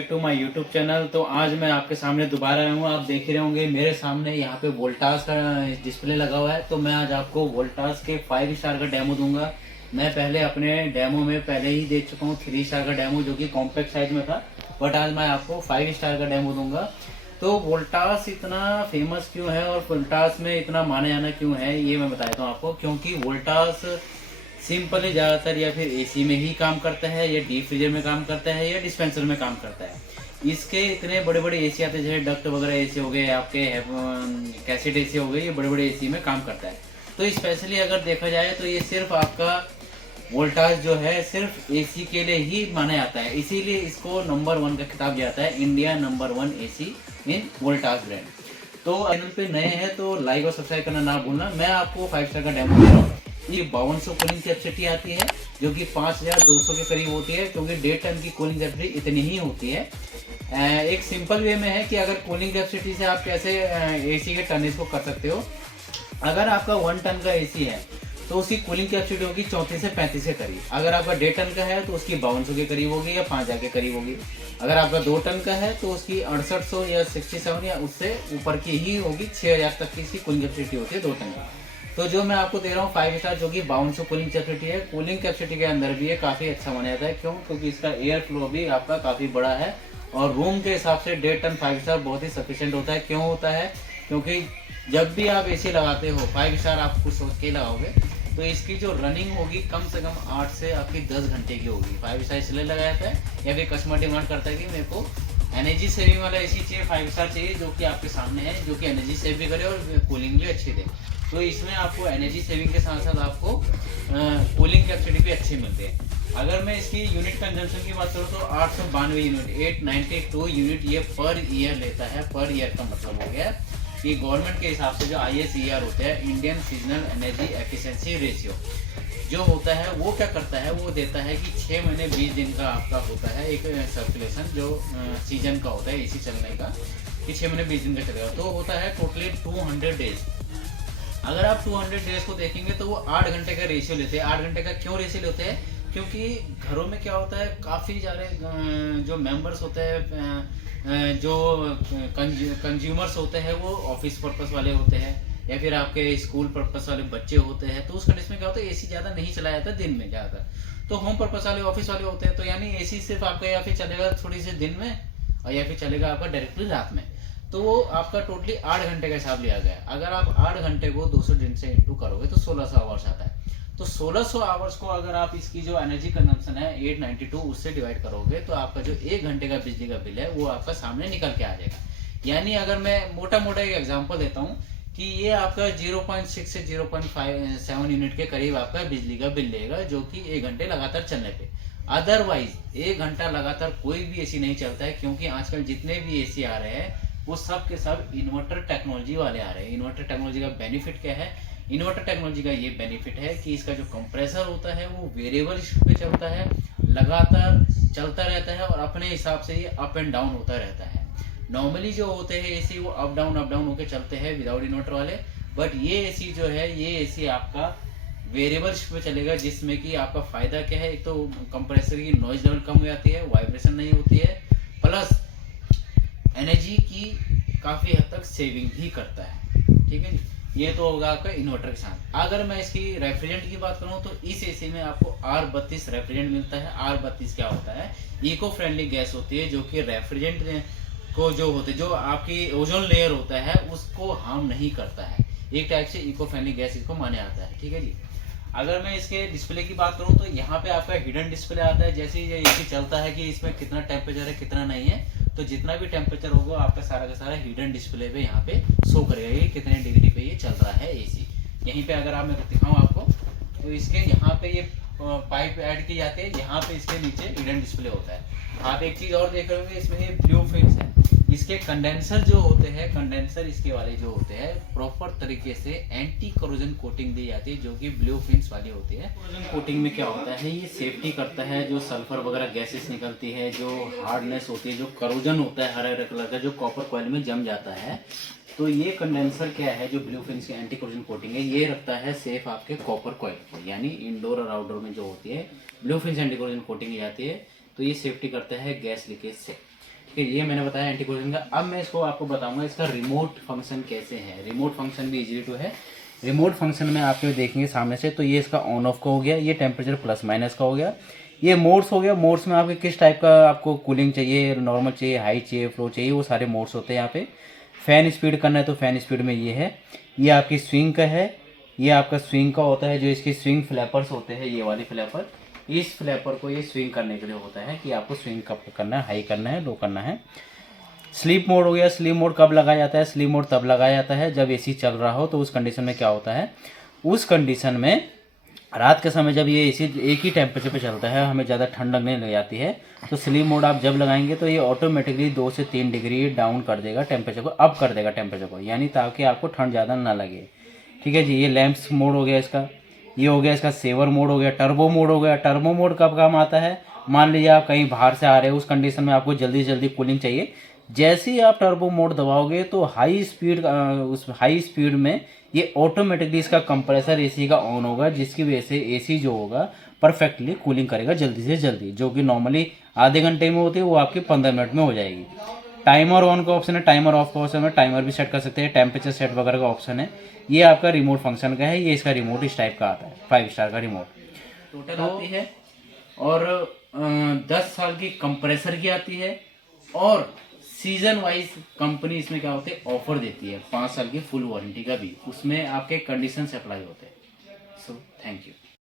Back to my YouTube channel. तो आज मैं आपके सामने दोबारा आया हूँ। आप देख ही रहे होंगे मेरे सामने यहाँ पे वोल्टास का डिस्प्ले लगा हुआ है। तो मैं आज आपको वोल्टास के 5 स्टार का डेमो दूंगा। मैं पहले अपने डेमो में पहले ही दे चुका हूँ 3 स्टार का डेमो, जो कि कॉम्पैक्ट साइज में था, बट आज मैं आपको 5 स्टार का डेमो दूंगा। तो वोल्टास इतना फेमस क्यों है और वोल्टास में इतना माना जाना क्यों है, ये मैं बताता हूँ आपको। क्योंकि वोल्टास सिंपली ज़्यादातर या फिर एसी में ही काम करता है, या डीप फ्रीजर में काम करता है, या डिस्पेंसर में काम करता है। इसके इतने बड़े बड़े एसी आते हैं, जैसे डक्ट वगैरह एसी हो गए, आपके कैसेट एसी हो गए, ये बड़े बड़े एसी में काम करता है। तो स्पेशली अगर देखा जाए तो ये सिर्फ आपका वोल्टास जो है सिर्फ एसी के लिए ही माना जाता है, इसीलिए इसको नंबर 1 का खिताब जाता है, इंडिया नंबर 1 एसी इन वोल्टास ब्रांड। तो चैनल पे नए हैं तो लाइक और सब्सक्राइब करना ना भूलना। मैं आपको 5 स्टार का डेमो दे रहा हूँ। ये 5200 कूलिंग कैपेसिटी आती है, जो कि 5200 के करीब होती है, क्योंकि डे टाइम की कूलिंग कैपेसिटी इतनी ही होती है। एक सिंपल वे में है कि अगर कूलिंग कैपेसिटी से आप कैसे एसी के टर्नेज को कर सकते हो। अगर आपका 1 टन का एसी है तो उसकी कूलिंग कैपेसिटी होगी 34 से 35 के करीब। अगर आपका 1.5 टन का है तो उसकी 5200 के करीब होगी या 5000 के करीब होगी। अगर आपका 2 टन का है तो उसकी 6800 या 67 या उससे ऊपर की ही होगी। 6000 तक की इसकी कूलिंग कैपेसिटी होती है 2 टन की। तो जो मैं आपको दे रहा हूँ 5 स्टार, जो कि 5200 कूलिंग कैपेसिटी है। कूलिंग कैपेसिटी के अंदर भी ये काफ़ी अच्छा माना जाता है। क्यों? क्योंकि इसका एयर फ्लो भी आपका काफ़ी बड़ा है, और रूम के हिसाब से 1.5 टन 5 स्टार बहुत ही सफिशिएंट होता है। क्यों होता है? क्योंकि जब भी आप एसी लगाते हो 5 स्टार आप कुछ सोच के लगाओगे, तो इसकी जो रनिंग होगी कम से कम 8 से आपकी 10 घंटे की होगी। 5 स्टार इसलिए लगाया था, या फिर कस्टमर डिमांड करता है कि मेरे को एनर्जी सेविंग वाला एसी चाहिए, 5 स्टार चाहिए, जो कि आपके सामने है, जो कि एनर्जी सेव भी करे और कूलिंग भी अच्छी दे। तो इसमें आपको एनर्जी सेविंग के साथ साथ आपको कूलिंग कैपेसिटी भी अच्छी मिलती है। अगर मैं इसकी यूनिट कंजम्पशन की बात करूँ तो 892 यूनिट, 892 यूनिट ये पर ईयर लेता है। पर ईयर का मतलब हो गया कि गवर्नमेंट के हिसाब से जो ISER होता है, Indian seasonal energy efficiency ratio, जो होता है वो क्या करता है, वो देता है कि 6 महीने 20 दिन का आपका होता है एक सर्कुलेशन, जो सीजन का होता है एसी चलने का, कि 6 महीने 20 दिन का चलेगा। तो होता है टोटली 200 डेज। अगर आप 200 डेज को देखेंगे तो वो 8 घंटे का रेशियो लेते हैं। 8 घंटे का क्यों रेशियो लेते हैं? क्योंकि घरों में क्या होता है, काफ़ी सारे जो मेंबर्स होते हैं, जो कंज्यूमर्स होते हैं, वो ऑफिस पर्पस वाले होते हैं, या फिर आपके स्कूल पर्पस वाले बच्चे होते हैं। तो उस कंडीशन में क्या होता है, एसी ज़्यादा नहीं चलाया जाता दिन में ज़्यादा। तो होम पर्पस वाले ऑफिस वाले होते हैं, तो यानी एसी सिर्फ आपका या फिर चलेगा थोड़ी सी दिन में, और या फिर चलेगा आपका डायरेक्टली रात में। तो वो आपका टोटली 8 घंटे का हिसाब लिया गया है। अगर आप 8 घंटे को 200 दिन से इंटू करोगे तो 1600 आवर्स आता है। तो 1600 आवर्स को अगर आप इसकी जो एनर्जी कंजम्पशन है 892 उससे डिवाइड करोगे, तो आपका जो 1 घंटे का बिजली का बिल है वो आपका सामने निकल के आ जाएगा। यानी अगर मैं मोटा मोटा एक एग्जांपल देता हूँ कि ये आपका 0.6 से 0.57 यूनिट के करीब आपका बिजली का बिल लेगा, जो कि 1 घंटे लगातार चलने पे। अदरवाइज 1 घंटा लगातार कोई भी एसी नहीं चलता है, क्योंकि आजकल जितने भी एसी आ रहे हैं वो सब के सब इन्वर्टर टेक्नोलॉजी वाले आ रहे हैं। इन्वर्टर टेक्नोलॉजी का बेनिफिट क्या है? इन्वर्टर टेक्नोलॉजी का ये बेनिफिट है कि इसका जो कंप्रेसर होता है वो वेरिएबल स्पीड पे चलता है, लगातार चलता रहता है, और अपने हिसाब से ये अप एंड डाउन होता रहता है। नॉर्मली जो होते हैं एसी वो अप डाउन होकर चलते हैं विदाउट इन्वर्टर वाले, बट ये एसी जो है, ये एसी आपका वेरिएबल स्पीड पे चलेगा, जिसमें कि आपका फायदा क्या है, एक तो कंप्रेसर की नॉइज लेवल कम हो जाती है, वाइब्रेशन नहीं होती है, प्लस एनर्जी की काफ़ी हद तक सेविंग भी करता है। ठीक है जी, ये तो होगा आपका इन्वर्टर के साथ। अगर मैं इसकी रेफ्रिजरेंट की बात करूं तो इस एसी में आपको R32 रेफ्रिजरेंट मिलता है। R32 क्या होता है? इको फ्रेंडली गैस होती है, जो कि रेफ्रिजरेंट को जो होते जो आपकी ओजोन लेयर होता है उसको हार्म नहीं करता है। एक टाइप से इको फ्रेंडली गैस इसको माने आता है। ठीक है जी। अगर मैं इसके डिस्प्ले की बात करूं तो यहाँ पे आपका हिडन डिस्प्ले आता है। जैसे ये एसी चलता है कि इसमें कितना टेम्परेचर है कितना नहीं है, तो जितना भी टेम्परेचर होगा आपका सारा का सारा हिडन डिस्प्ले पे यहाँ पे शो करेगा ये कितने डिग्री पे ये चल रहा है एसी। यहीं पे अगर मैं दिखाऊं आपको, तो इसके यहाँ पे ये पाइप ऐड की जाती है, यहाँ पे इसके नीचे हिडन डिस्प्ले होता है। आप एक चीज और देख रहे होंगे, इसमें ये ब्लू फिल्म्स है। इसके कंडेंसर जो होते हैं, कंडेंसर इसके वाले जो होते हैं, प्रॉपर तरीके से एंटी करोजन कोटिंग दी जाती है, जो कि ब्लू फिल्म्स वाली होती है। करोजन कोटिंग में क्या होता है, ये सेफ्टी करता है, जो सल्फर वगैरह गैसेस निकलती है, जो हार्डनेस होती है, जो करोजन होता है हरे कलर का जो कॉपर कॉइल में जम जाता है, तो ये कंडेंसर क्या है, जो ब्लू फिल्म्स की एंटी करोजन कोटिंग है, ये रखता है सेफ आपके कॉपर कॉइल को। यानी इंडोर और आउटडोर में जो होती है blue films anti corrosion coating की जाती है, तो ये सेफ्टी करता है गैस लीकेज से। ठीक है, ये मैंने बताया एंटी कोलिंग का। अब मैं इसको आपको बताऊंगा इसका रिमोट फंक्शन कैसे है। रिमोट फंक्शन भी इजी टू है। रिमोट फंक्शन में आपको देखेंगे सामने से, तो ये इसका ऑन ऑफ का हो गया, ये टेम्परेचर प्लस माइनस का हो गया, ये मोड्स हो गया। मोड्स में आपके किस टाइप का आपको कूलिंग चाहिए, नॉर्मल चाहिए, हाई चाहिए, फ्लो चाहिए, वो सारे मोड्स होते हैं यहाँ पे। फ़ैन स्पीड करना है तो फ़ैन स्पीड में ये है। ये आपकी स्विंग का है, ये आपका स्विंग का होता है, जो इसकी स्विंग फ्लैपर्स होते हैं, ये वाले फ्लैपर, इस फ्लैपर को ये स्विंग करने के लिए होता है कि आपको स्विंग कब करना है, हाई करना है, लो करना है। स्लीप मोड हो गया। स्लीप मोड कब लगाया जाता है? स्लीप मोड तब लगाया जाता है जब एसी चल रहा हो। तो उस कंडीशन में क्या होता है, उस कंडीशन में रात के समय जब ये एसी एक ही टेम्परेचर पे चलता है, हमें ज़्यादा ठंड लगने लग जाती है, तो स्लीप मोड आप जब लगाएंगे तो ये ऑटोमेटिकली 2 से 3 डिग्री डाउन कर देगा टेम्परेचर को, अप कर देगा टेम्परेचर को, यानी ताकि आपको ठंड ज़्यादा ना लगे। ठीक है जी। ये लैंप्स मोड हो गया इसका। ये हो गया इसका सेवर मोड हो गया। टर्बो मोड हो गया। टर्बो मोड कब काम आता है? मान लीजिए आप कहीं बाहर से आ रहे हो, उस कंडीशन में आपको जल्दी जल्दी कूलिंग चाहिए। जैसे ही आप टर्बो मोड दबाओगे तो हाई स्पीड, उस हाई स्पीड में ये ऑटोमेटिकली इसका कंप्रेसर एसी का ऑन होगा, जिसकी वजह से एसी जो होगा परफेक्टली कूलिंग करेगा जल्दी से जल्दी। जो कि नॉर्मली आधे घंटे में होती है, वो आपकी 15 मिनट में हो जाएगी। टाइमर ऑन का ऑप्शन है, टाइमर ऑफ का ऑप्शन है, टाइमर भी सेट कर सकते हैं, टेम्परेचर सेट वगैरह का ऑप्शन है। ये आपका रिमोट फंक्शन का है। ये इसका रिमोट इस टाइप का आता है, 5 स्टार का रिमोट टोटल आती है। और 10 साल की कंप्रेसर की आती है। और सीजन वाइज कंपनी इसमें क्या होते हैं, ऑफर देती है 5 साल की फुल वारंटी का भी, उसमें आपके कंडीशन अप्लाई होते हैं। So thank you.